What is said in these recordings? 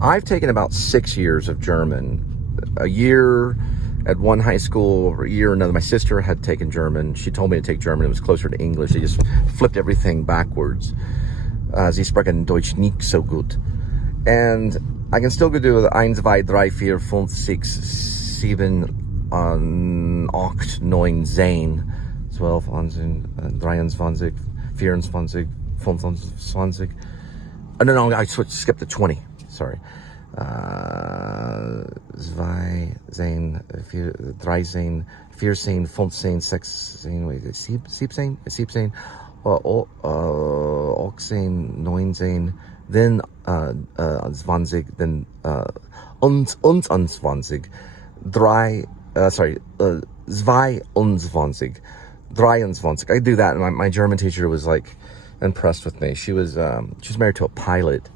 I've taken about 6 years of German. A year at one high school, a year another. My sister had taken German. She told me to take German. It was closer to English. They just flipped everything backwards. Sie sprechen Deutsch nicht so gut. And I can still go do the 1, 2, 3, 4, 5, 6, 7, 8, 9, 10, 12, 13, 23, 24, 25. Oh, no, I skipped to 20. Sorry. 2, 10, 13, 14, 15, 16, wait, 17, 18, 19, then 20, then 21, 22, 23. I do that, and my German teacher was like impressed with me. She was married to a pilot,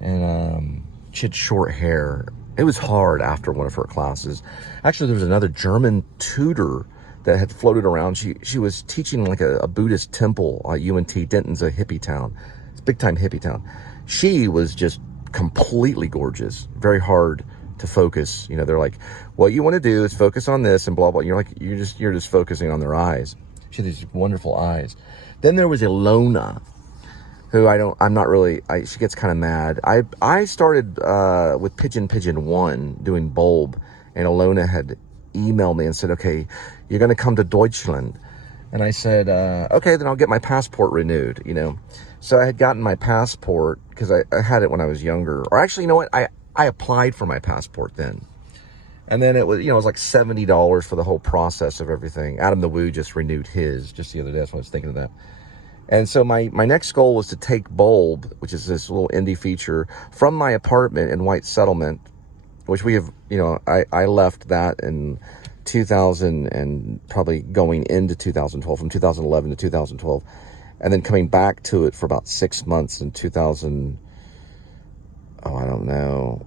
and she had short hair. It was hard after one of her classes. Actually, there was another German tutor that had floated around. She was teaching like a Buddhist temple at UNT. Denton's a hippie town. It's a big time hippie town. She was just completely gorgeous, very hard to focus. You know, they're like, what you want to do is focus on this and blah, blah. You're just focusing on their eyes. She had these wonderful eyes. Then there was Ilona, who she gets kind of mad. I started with Pigeon 1 doing bulb, and Ilona had emailed me and said, okay, you're going to come to Deutschland. And I said, okay, then I'll get my passport renewed, you know. So I had gotten my passport because I had it when I was younger. Or actually, you know what? I applied for my passport then. And then it was, it was like $70 for the whole process of everything. Adam the Woo just renewed his just the other day. That's what I was thinking of that. And so my next goal was to take Bulb, which is this little indie feature, from my apartment in White Settlement, which we have, I left that in 2000 and probably going into 2012, from 2011 to 2012, and then coming back to it for about 6 months in 2000, I don't know,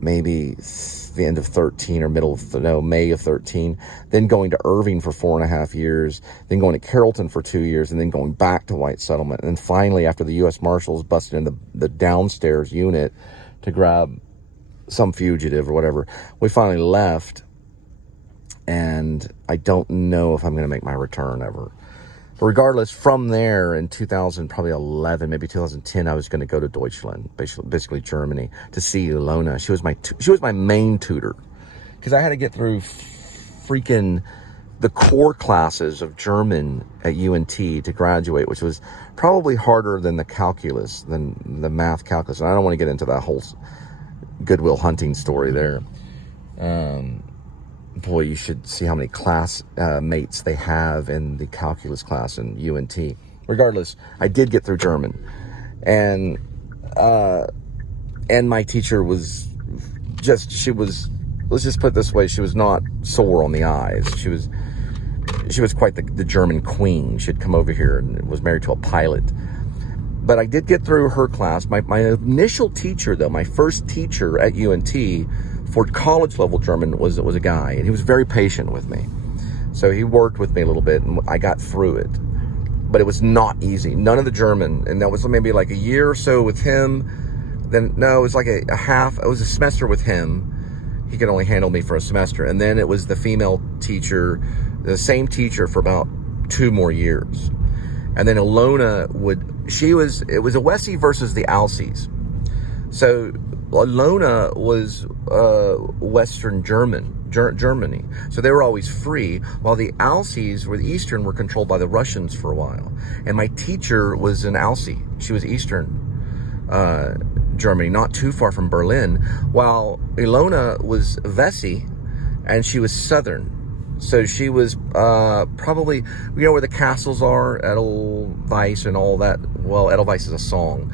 maybe the end of 13 or May of 13, then going to Irving for 4.5 years, then going to Carrollton for 2 years, and then going back to White Settlement. And then finally, after the U.S. Marshals busted in the downstairs unit to grab some fugitive or whatever, we finally left, and I don't know if I'm going to make my return ever. But regardless, from there in 2011, maybe 2010, I was going to go to Deutschland, basically Germany, to see Ilona. She was my main tutor, because I had to get through freaking the core classes of German at UNT to graduate, which was probably harder than the calculus, than the math calculus. And I don't want to get into that whole Goodwill Hunting story there. Boy, you should see how many class mates they have in the calculus class in UNT. Regardless, I did get through German, and my teacher was let's just put it this way, she was not sore on the eyes. She was quite the German queen. She had come over here and was married to a pilot. But I did get through her class. My initial teacher, though, my first teacher at UNT for college level German was a guy, and he was very patient with me. So he worked with me a little bit, and I got through it. But it was not easy. None of the German, and that was maybe like a year or so with him. Then, no, it was like it was a semester with him. He could only handle me for a semester. And then it was the female teacher, the same teacher for about 2 more years. And then Ilona it was a Wessie versus the Alsies. So Ilona was Western Germany. So they were always free, while the Alsies, the Eastern, were controlled by the Russians for a while. And my teacher was an Alsie. She was Eastern Germany, not too far from Berlin, while Ilona was Wessie, and she was Southern. So she was probably, where the castles are, Edelweiss and all that. Well, Edelweiss is a song.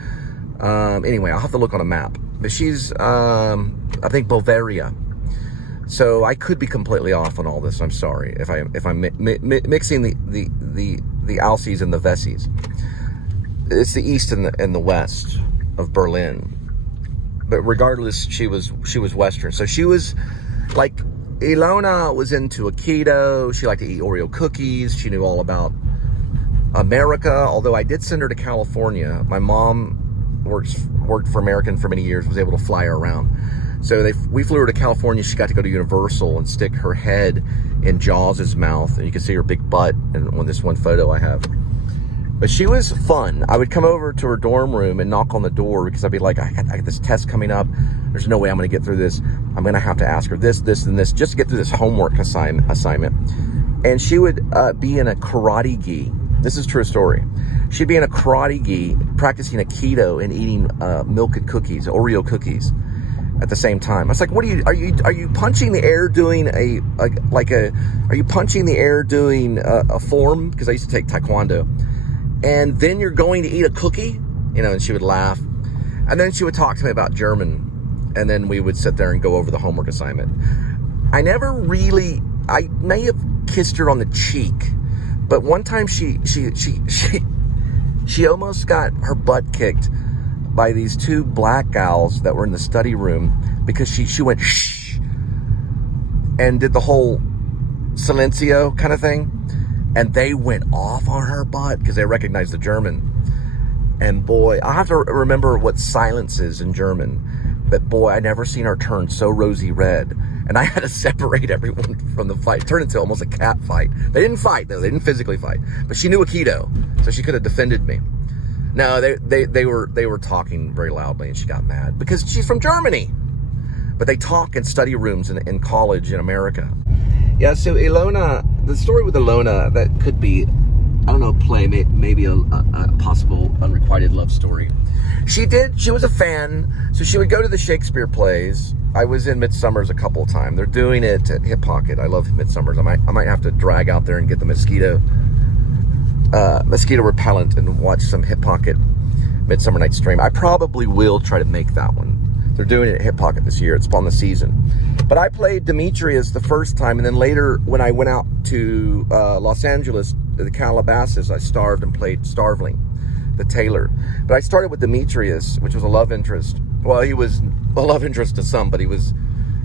Anyway, I'll have to look on a map. But she's, I think, Bavaria. So I could be completely off on all this. I'm sorry if I'm mixing the Alsies and the Wessies. It's the east and the west of Berlin. But regardless, she was Western. So she was like, Ilona was into Aikido. She liked to eat Oreo cookies. She knew all about America. Although I did send her to California. My mom works worked for American for many years, was able to fly her around. So we flew her to California. She got to go to Universal and stick her head in Jaws' mouth. And you can see her big butt on this one photo I have. But she was fun. I would come over to her dorm room and knock on the door because I'd be like, I got this test coming up. There's no way I'm going to get through this. I'm going to have to ask her this, and this, just to get through this homework assignment. And she would be in a karate gi. This is a true story. She'd be in a karate gi, practicing Aikido and eating milk and cookies, Oreo cookies, at the same time. I was like, "What are you punching the air doing are you punching the air doing a form?" Because I used to take Taekwondo. And then you're going to eat a cookie, and she would laugh. And then she would talk to me about German. And then we would sit there and go over the homework assignment. I may have kissed her on the cheek, but one time she almost got her butt kicked by these two black gals that were in the study room because she went shh and did the whole silencio kind of thing. And they went off on her butt because they recognized the German. And boy, I have to remember what silence is in German. But boy, I never seen her turn so rosy red. And I had to separate everyone from the fight. It turned into almost a cat fight. They didn't fight, though. They didn't physically fight. But she knew Aikido, so she could have defended me. No, they were talking very loudly, and she got mad because she's from Germany. But they talk in study rooms in college in America. Yeah, so Ilona, the story with Ilona, that could be, I don't know, maybe a possible unrequited love story. She was a fan, so she would go to the Shakespeare plays. I was in Midsummer's a couple of times. They're doing it at Hip Pocket. I love Midsummer's. I might have to drag out there and get the mosquito repellent and watch some Hip Pocket Midsummer Night's Dream. I probably will try to make that one. They're doing it at Hip Pocket this year. It's on the season. But I played Demetrius the first time, and then later when I went out to Los Angeles, the Calabasas, I starved and played Starveling, the tailor. But I started with Demetrius, which was a love interest. Well, he was a love interest to some, but he was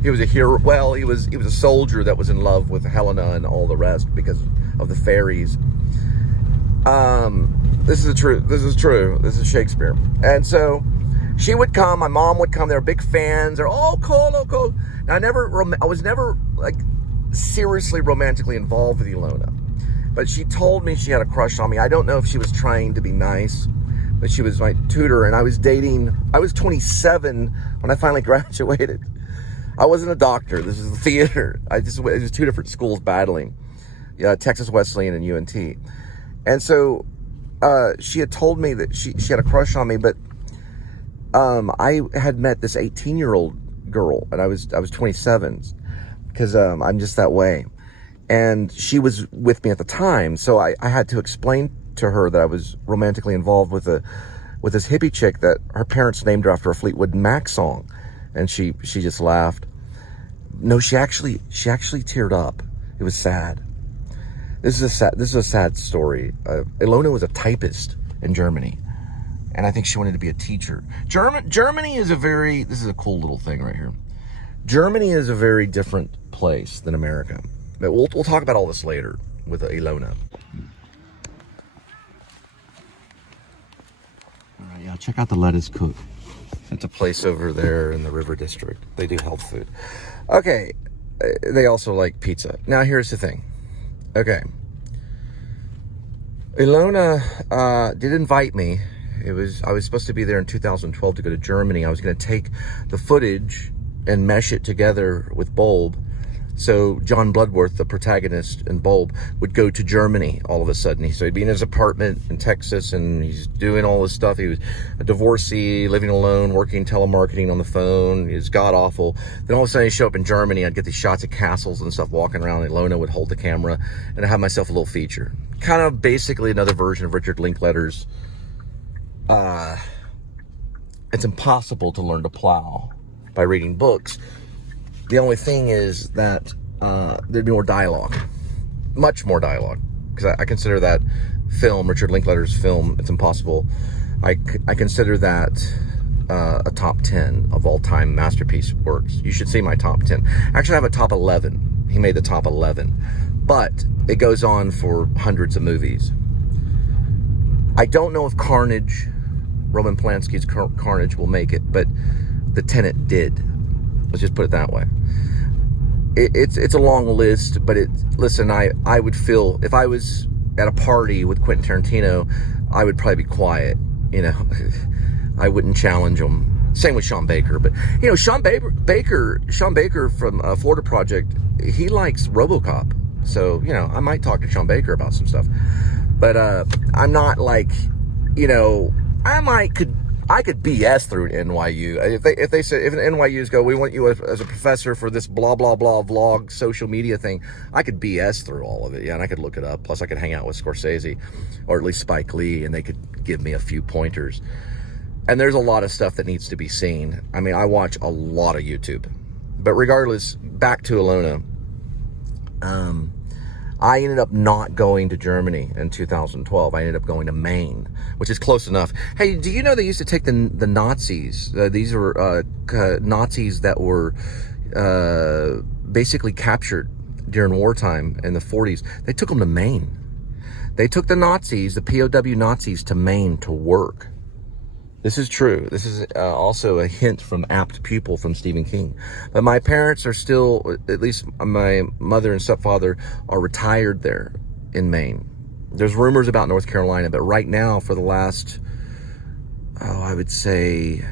a hero. Well, he was a soldier that was in love with Helena and all the rest because of the fairies. This is true. This is Shakespeare. And so she would come, my mom would come, they were big fans. They're, oh, Cole. Now, I was never like seriously romantically involved with Ilona, but she told me she had a crush on me. I don't know if she was trying to be nice, but she was my tutor, and I was 27 when I finally graduated. I wasn't a doctor. This is the theater. It was two different schools battling, Texas Wesleyan and UNT. And so she had told me that she had a crush on me, but I had met this 18-year-old girl, and I was 27 because I'm just that way. And she was with me at the time, so I had to explain to her that I was romantically involved with this hippie chick that her parents named her after a Fleetwood Mac song, and she just laughed. No, she actually teared up. It was sad. This is a sad story. Ilona was a typist in Germany, and I think she wanted to be a teacher. Germany is this is a cool little thing right here. Germany is a very different place than America. But we'll talk about all this later with Ilona. All right, yeah, check out the Lettuce Cook. It's a place over there in the River District. They do health food. Okay, they also like pizza. Now here's the thing. Okay, Ilona did invite me. I was supposed to be there in 2012 to go to Germany. I was going to take the footage and mesh it together with Bulb. So John Bloodworth, the protagonist in Bulb, would go to Germany all of a sudden. So he'd be in his apartment in Texas, and he's doing all this stuff. He was a divorcee, living alone, working telemarketing on the phone. He was god-awful. Then all of a sudden he'd show up in Germany. I'd get these shots of castles and stuff walking around. Ilona would hold the camera, and I'd have myself a little feature. Kind of basically another version of Richard Linklater's It's Impossible to Learn to Plow by reading books. The only thing is that there'd be more dialogue, much more dialogue, because I consider that film, Richard Linklater's film, It's Impossible, I consider that a top 10 of all time masterpiece works. You should see my top 10. Actually, I have a top 11. He made the top 11, but it goes on for hundreds of movies. I don't know if Carnage Roman Polanski's Carnage will make it, but The Tenet did. Let's just put it that way. It's a long list, but listen, I would feel, if I was at a party with Quentin Tarantino, I would probably be quiet, you know. I wouldn't challenge him. Same with Sean Baker, but you know, Sean Baker from Florida Project, he likes RoboCop, so you know, I might talk to Sean Baker about some stuff, but I'm not like, you know, I could BS through an NYU. If they say, if an NYU's go, we want you as a professor for this blah, blah, blah vlog social media thing, I could BS through all of it. Yeah, and I could look it up. Plus I could hang out with Scorsese, or at least Spike Lee, and they could give me a few pointers. And there's a lot of stuff that needs to be seen. I mean, I watch a lot of YouTube. But regardless, back to Ilona. I ended up not going to Germany in 2012. I ended up going to Maine, which is close enough. Hey, do you know they used to take the Nazis? These were Nazis that were basically captured during wartime in the 40s. They took them to Maine. They took the Nazis, the POW Nazis, to Maine to work. This is true. This is also a hint from apt pupil from Stephen King. But my parents are still, at least my mother and stepfather, are retired there in Maine. There's rumors about North Carolina, but right now, for the last, I would say,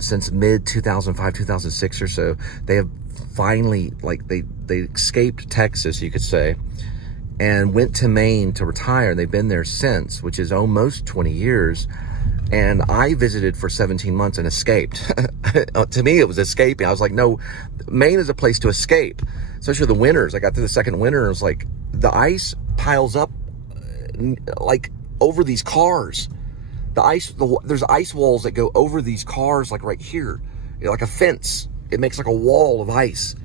since mid 2005, 2006 or so, they have finally, like, they escaped Texas, you could say, and went to Maine to retire. They've been there since, which is almost 20 years. And I visited for 17 months and escaped. To me, it was escaping. I was like, no, Maine is a place to escape, especially the winters. I got through the second winter and it was like, the ice piles up like over these cars. There's ice walls that go over these cars, like right here, like a fence. It makes like a wall of ice.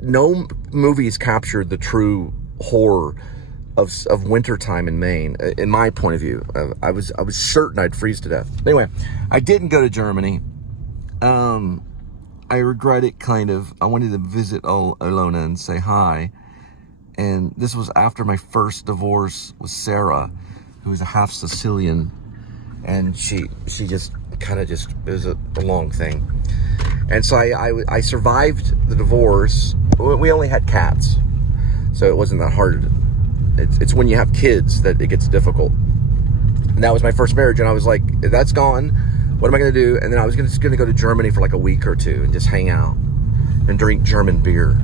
No movies captured the true horror of wintertime in Maine, in my point of view. I was certain I'd freeze to death. Anyway, I didn't go to Germany. I regret it, kind of. I wanted to visit Ilona and say hi. And this was after my first divorce with Sarah, who was a half Sicilian. And she just kind of it was a long thing. And so I survived the divorce. We only had cats, so it wasn't that hard. It's when you have kids that it gets difficult. And that was my first marriage, and I was like, that's gone. What am I going to do? And then I was just going to go to Germany for like a week or two and just hang out and drink German beer.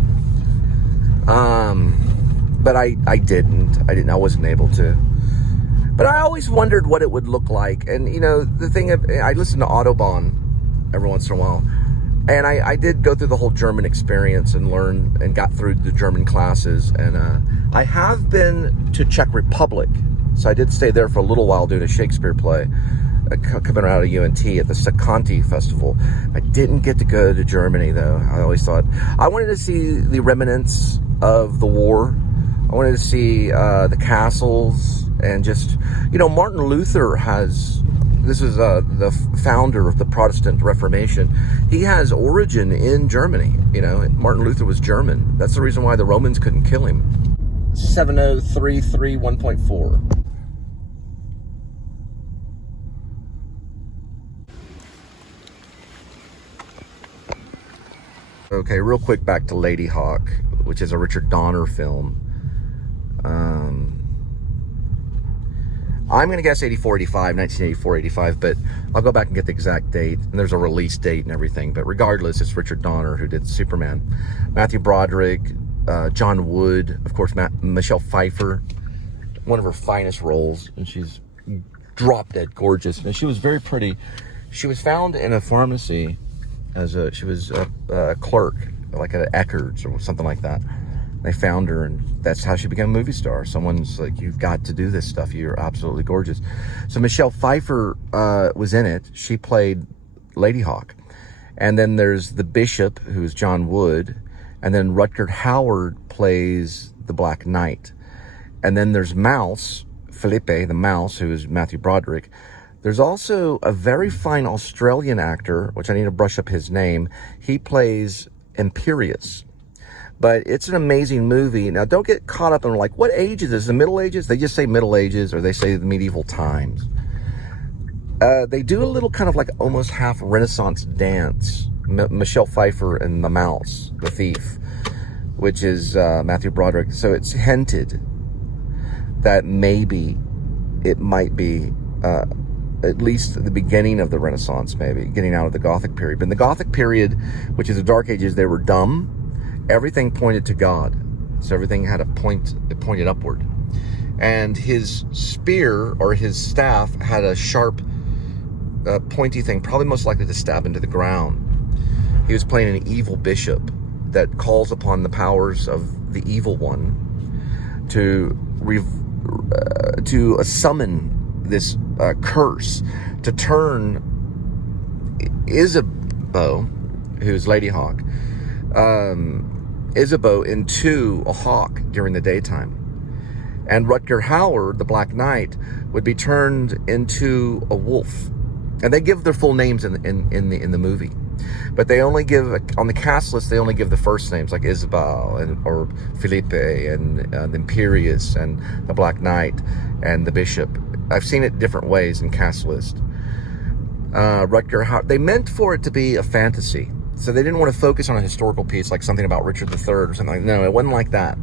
But I didn't. I wasn't able to. But I always wondered what it would look like. And, you know, the thing, I listen to Autobahn every once in a while. And I did go through the whole German experience and learn and got through the German classes. And I have been to Czech Republic. So I did stay there for a little while doing a Shakespeare play coming out of UNT at the Sakanti Festival. I didn't get to go to Germany, though. I always thought I wanted to see the remnants of the war. I wanted to see the castles and just, you know, Martin Luther has... This is the founder of the Protestant Reformation. He has origin in Germany. You know, Martin Luther was German. That's the reason why the Romans couldn't kill him. 70331.4. Okay, real quick, back to Ladyhawke, which is a Richard Donner film. I'm going to guess 1984, 85, but I'll go back and get the exact date. And there's a release date and everything. But regardless, it's Richard Donner who did Superman. Matthew Broderick, John Wood, of course, Michelle Pfeiffer. One of her finest roles. And she's drop dead gorgeous. And she was very pretty. She was found in a pharmacy she was a clerk, like at Eckerd's or something like that. They found her, and that's how she became a movie star. Someone's like, you've got to do this stuff. You're absolutely gorgeous. So Michelle Pfeiffer was in it. She played Ladyhawke. And then there's the Bishop, who's John Wood. And then Rutger Hauer plays the Black Knight. And then there's Mouse, Felipe the Mouse, who is Matthew Broderick. There's also a very fine Australian actor, which I need to brush up his name. He plays Imperius. But it's an amazing movie. Now, don't get caught up in like, what age is this? The Middle Ages? They just say Middle Ages, or they say the medieval times. they do a little kind of like almost half Renaissance dance. Michelle Pfeiffer and the Mouse, the Thief, which is Matthew Broderick. So it's hinted that maybe it might be at least the beginning of the Renaissance, maybe getting out of the Gothic period. But in the Gothic period, which is the Dark Ages, they were dumb. Everything pointed to God, so everything had a point. It pointed upward, and his spear or his staff had a sharp, pointy thing, probably most likely to stab into the ground. He was playing an evil bishop that calls upon the powers of the evil one to summon this curse to turn Isabeau, who's Ladyhawke, Isabeau into a hawk during the daytime, and Rutger Hauer, the Black Knight, would be turned into a wolf. And they give their full names in the movie, but they only give, on the cast list, they only give the first names, like Isabeau or Felipe and the Imperious and the Black Knight and the Bishop. I've seen it different ways in cast list. Rutger Hauer, they meant for it to be a fantasy, so they didn't want to focus on a historical piece like something about Richard III or something like that. No, it wasn't like that.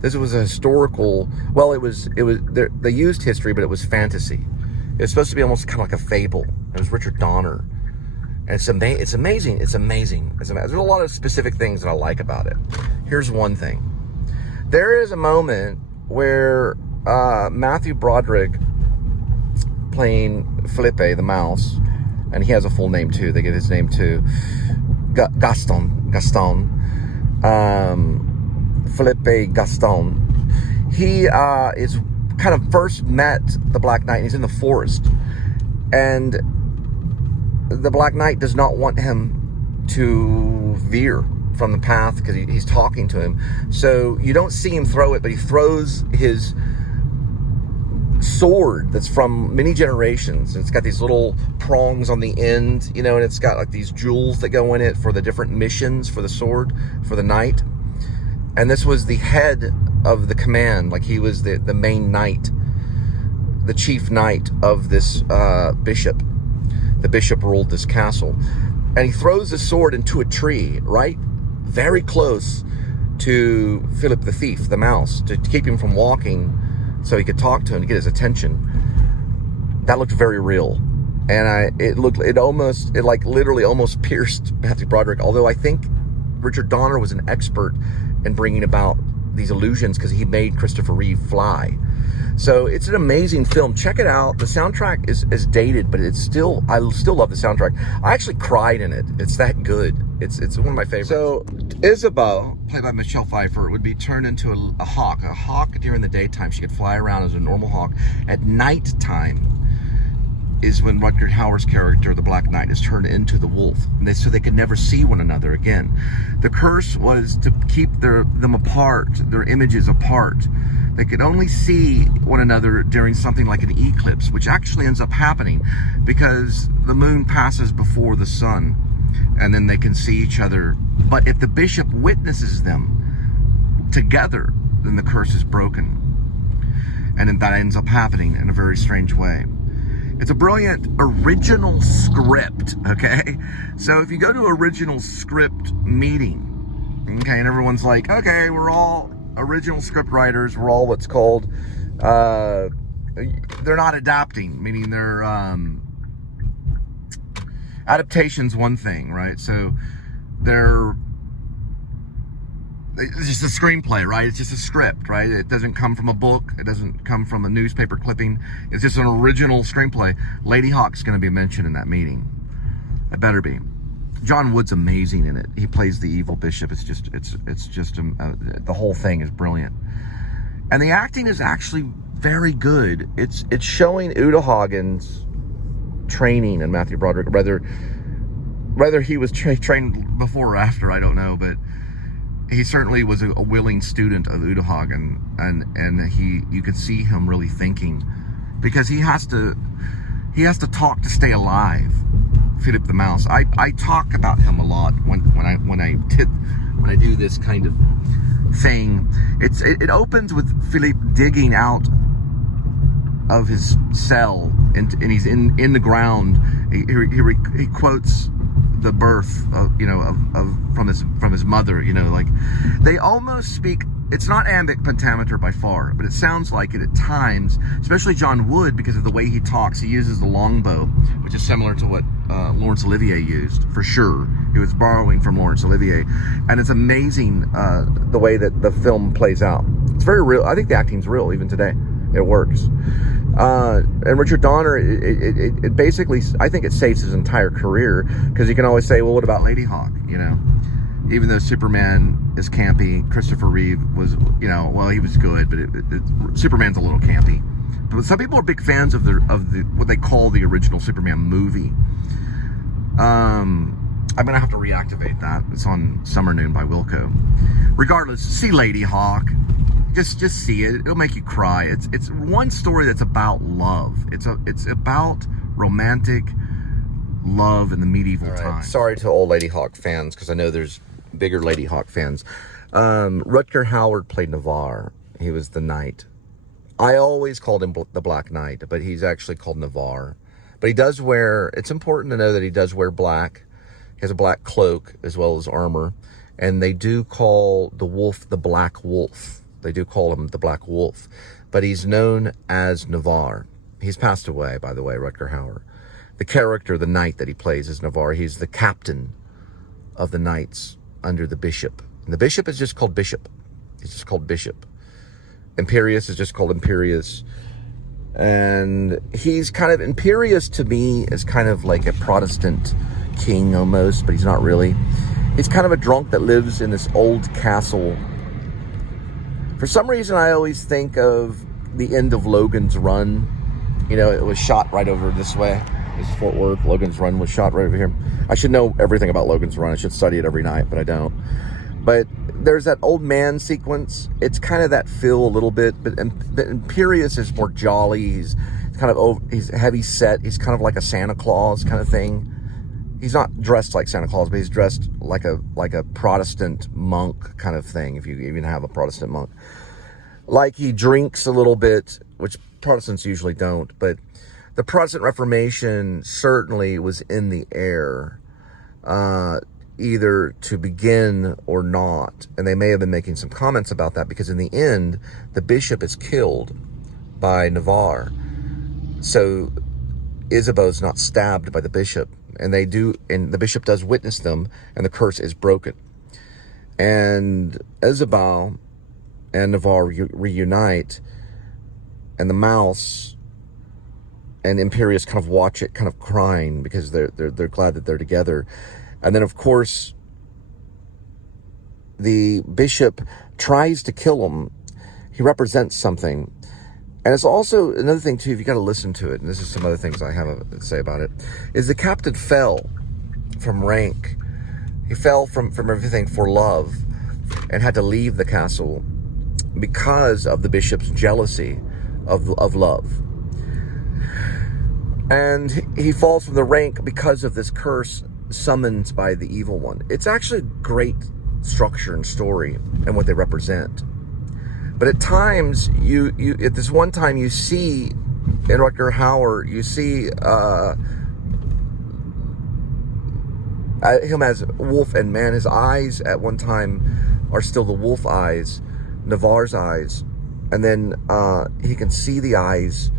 This was a historical, well, they used history, but it was fantasy. It was supposed to be almost kind of like a fable. It was Richard Donner. And it's amazing. There's a lot of specific things that I like about it. Here's one thing. There is a moment where Matthew Broderick, playing Felipe the Mouse, and he has a full name too. They give his name to Gaston. Felipe Gaston. He is kind of first met the Black Knight, and he's in the forest, and the Black Knight does not want him to veer from the path because he's talking to him. So you don't see him throw it, but he throws his sword that's from many generations. It's got these little prongs on the end, and it's got like these jewels that go in it for the different missions for the sword, for the knight. And this was the head of the command, like he was the main knight, the chief knight of this bishop. The bishop ruled this castle. And he throws the sword into a tree, right? Very close to Philip the Thief, the Mouse, to keep him from walking so he could talk to him, to get his attention. That looked very real. And it literally almost pierced Matthew Broderick, although I think Richard Donner was an expert in bringing about these illusions because he made Christopher Reeve fly. So it's an amazing film. Check it out. The soundtrack is dated, but I still love the soundtrack. I actually cried in it. It's that good. It's one of my favorites. So Isabeau, played by Michelle Pfeiffer, would be turned into a hawk. A hawk during the daytime. She could fly around as a normal hawk. At nighttime is when Rutger Hauer's character, the Black Knight, is turned into the wolf. And so they could never see one another again. The curse was to keep them apart, their images apart. They could only see one another during something like an eclipse, which actually ends up happening because the moon passes before the sun, and then they can see each other. But if the bishop witnesses them together, then the curse is broken. And then that ends up happening in a very strange way. It's a brilliant original script, okay? So if you go to original script meeting, okay, and everyone's like, okay, we're all original script writers, we're all what's called, they're not adapting, meaning they're, adaptation's one thing, right? So it's just a screenplay, right? It's just a script, right? It doesn't come from a book. It doesn't come from a newspaper clipping. It's just an original screenplay. Ladyhawke's going to be mentioned in that meeting. It better be. John Wood's amazing in it. He plays the evil bishop. It's just the whole thing is brilliant. And the acting is actually very good. It's showing Udo Hagen's training and Matthew Broderick, whether he was trained before or after, I don't know, but he certainly was a willing student of Udo Hagen, and you could see him really thinking, because he has to talk to stay alive. Philip the Mouse. I talk about him a lot when I do this kind of thing. It opens with Philippe digging out of his cell, and he's in the ground. He quotes the birth of from his mother. Like they almost speak. It's not iambic pentameter by far, but it sounds like it at times, especially John Wood, because of the way he talks. He uses the longbow, which is similar to what Laurence Olivier used, for sure. He was borrowing from Laurence Olivier. And it's amazing the way that the film plays out. It's very real. I think the acting's real, even today. It works. And Richard Donner, it basically, I think it saves his entire career, because you can always say, well, what about Ladyhawke, Even though Superman is campy, Christopher Reeve was, well, he was good, but Superman's a little campy. But some people are big fans of the what they call the original Superman movie. I'm gonna have to reactivate that. It's on Summer Noon by Wilco. Regardless, see Ladyhawke. Just see it. It'll make you cry. It's one story that's about love. It's about romantic love in the medieval times. Sorry to old Ladyhawke fans, because I know there's bigger Ladyhawke fans. Rutger Hauer played Navarre. He was the knight. I always called him the Black Knight, but he's actually called Navarre. But he does wear, it's important to know that he does wear black. He has a black cloak as well as armor. And they do call the wolf the Black Wolf. They do call him the Black Wolf. But he's known as Navarre. He's passed away, by the way, Rutger Hauer. The character, the knight that he plays is Navarre. He's the captain of the knights under the bishop. And the bishop is just called bishop. He's just called bishop. Imperius is just called Imperius. And he's kind of, Imperius to me is kind of like a Protestant king almost, but he's not really. He's kind of a drunk that lives in this old castle. For some reason, I always think of the end of Logan's Run. It was shot right over this way. This is Fort Worth. Logan's Run was shot right over here. I should know everything about Logan's Run. I should study it every night, but I don't. But there's that old man sequence. It's kind of that feel a little bit, but Imperius is more jolly. He's he's heavy set. He's kind of like a Santa Claus kind of thing. He's not dressed like Santa Claus, but he's dressed like a Protestant monk kind of thing, if you even have a Protestant monk. Like he drinks a little bit, which Protestants usually don't, but the Protestant Reformation certainly was in the air, either to begin or not. And they may have been making some comments about that, because in the end, the bishop is killed by Navarre. So Isabeau's not stabbed by the bishop. And the bishop does witness them, and the curse is broken. And Isabeau and Navarre reunite, and the mouse and Imperius kind of watch it, kind of crying, because they're glad that they're together. And then, of course, the bishop tries to kill him. He represents something. And it's also another thing, too, if you got to listen to it, and this is some other things I have to say about it, is the captain fell from rank. He fell from everything for love, and had to leave the castle because of the bishop's jealousy of love. And he falls from the rank because of this curse summoned by the evil one. It's actually great structure and story and what they represent. But at times, at this one time, you see in Rutger Hauer, you see him as wolf and man. His eyes at one time are still the wolf eyes, Navarre's eyes, and then he can see the eyes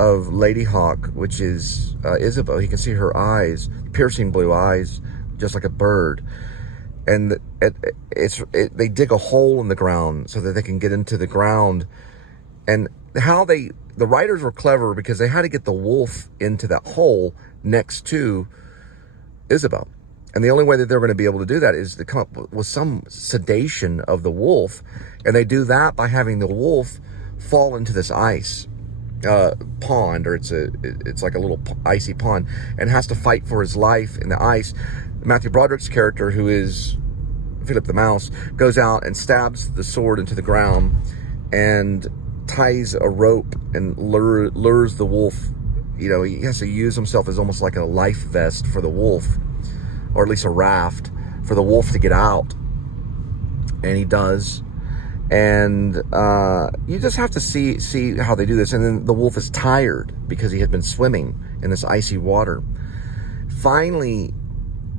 of Ladyhawke, which is Isabeau. He can see her eyes, piercing blue eyes, just like a bird. And they dig a hole in the ground so that they can get into the ground. And the writers were clever, because they had to get the wolf into that hole next to Isabeau. And the only way that they're going to be able to do that is to come up with some sedation of the wolf. And they do that by having the wolf fall into this ice pond, or it's like a little icy pond, and has to fight for his life in the ice. Matthew Broderick's character, who is Philip the Mouse, goes out and stabs the sword into the ground and ties a rope and lures the wolf. He has to use himself as almost like a life vest for the wolf, or at least a raft for the wolf to get out. And he does. And you just have to see how they do this. And then the wolf is tired because he had been swimming in this icy water. Finally,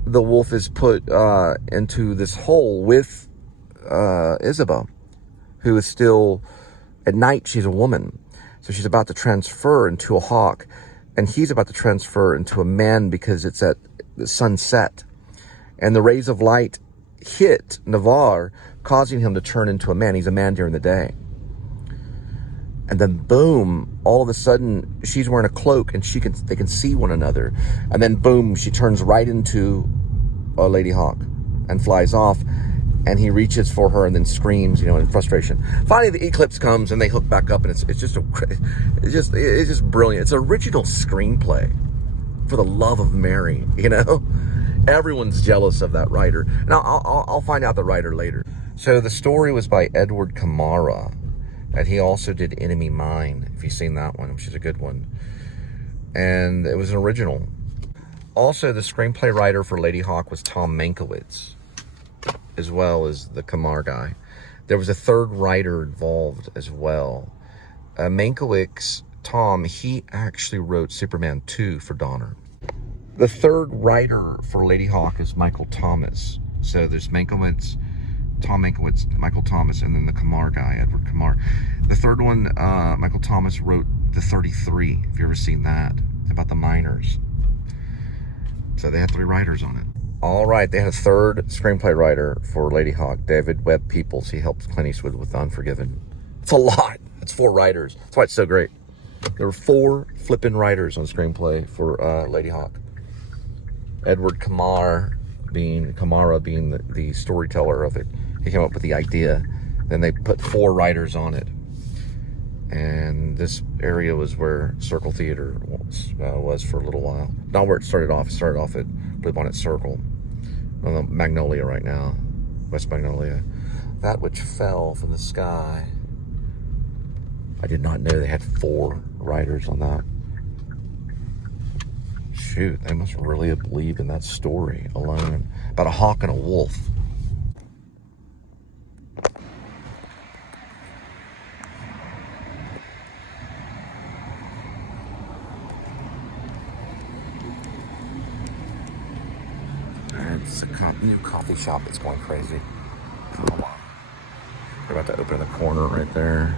the wolf is put into this hole with Isabel, who is still, at night, she's a woman. So she's about to transfer into a hawk, and he's about to transfer into a man because it's at the sunset. And the rays of light hit Navarre, causing him to turn into a man. He's a man during the day. And then boom, all of a sudden she's wearing a cloak and they can see one another. And then boom, she turns right into a Ladyhawke and flies off, and he reaches for her and then screams, you know, in frustration. Finally the eclipse comes and they hook back up, and it's just brilliant. It's original screenplay, for the love of Mary, you know? Everyone's jealous of that writer. Now I'll find out the writer later. So the story was by Edward Kamara, and he also did Enemy Mine, if you've seen that one, which is a good one. And it was an original. Also, the screenplay writer for Ladyhawke was Tom Mankiewicz, as well as the Kamar guy. There was a third writer involved as well. Mankiewicz, Tom, he actually wrote Superman 2 for Donner. The third writer for Ladyhawke is Michael Thomas. So there's Mankiewicz, Tom Mankiewicz, Michael Thomas, and then the Kamar guy, Edward Kamar. The third one, Michael Thomas wrote The 33, if you've ever seen that, about the miners. So they had 3 writers on it. All right, they had a third screenplay writer for Ladyhawke, David Webb Peoples. He helped Clint Eastwood with Unforgiven. It's a lot. It's 4 writers. That's why it's so great. There were 4 flippin' writers on screenplay for Ladyhawke. Edward Kamara being the storyteller of it. He came up with the idea. Then they put 4 writers on it. And this area was where Circle Theater was for a little while. Not where it started off. It started off at Blue Bonnet Circle. On Magnolia right now. West Magnolia. That which fell from the sky. I did not know they had 4 writers on that. Shoot, they must really have believed in that story alone. About a hawk and a wolf. It's a new coffee shop that's going crazy. Come on. They're about to open the corner right there.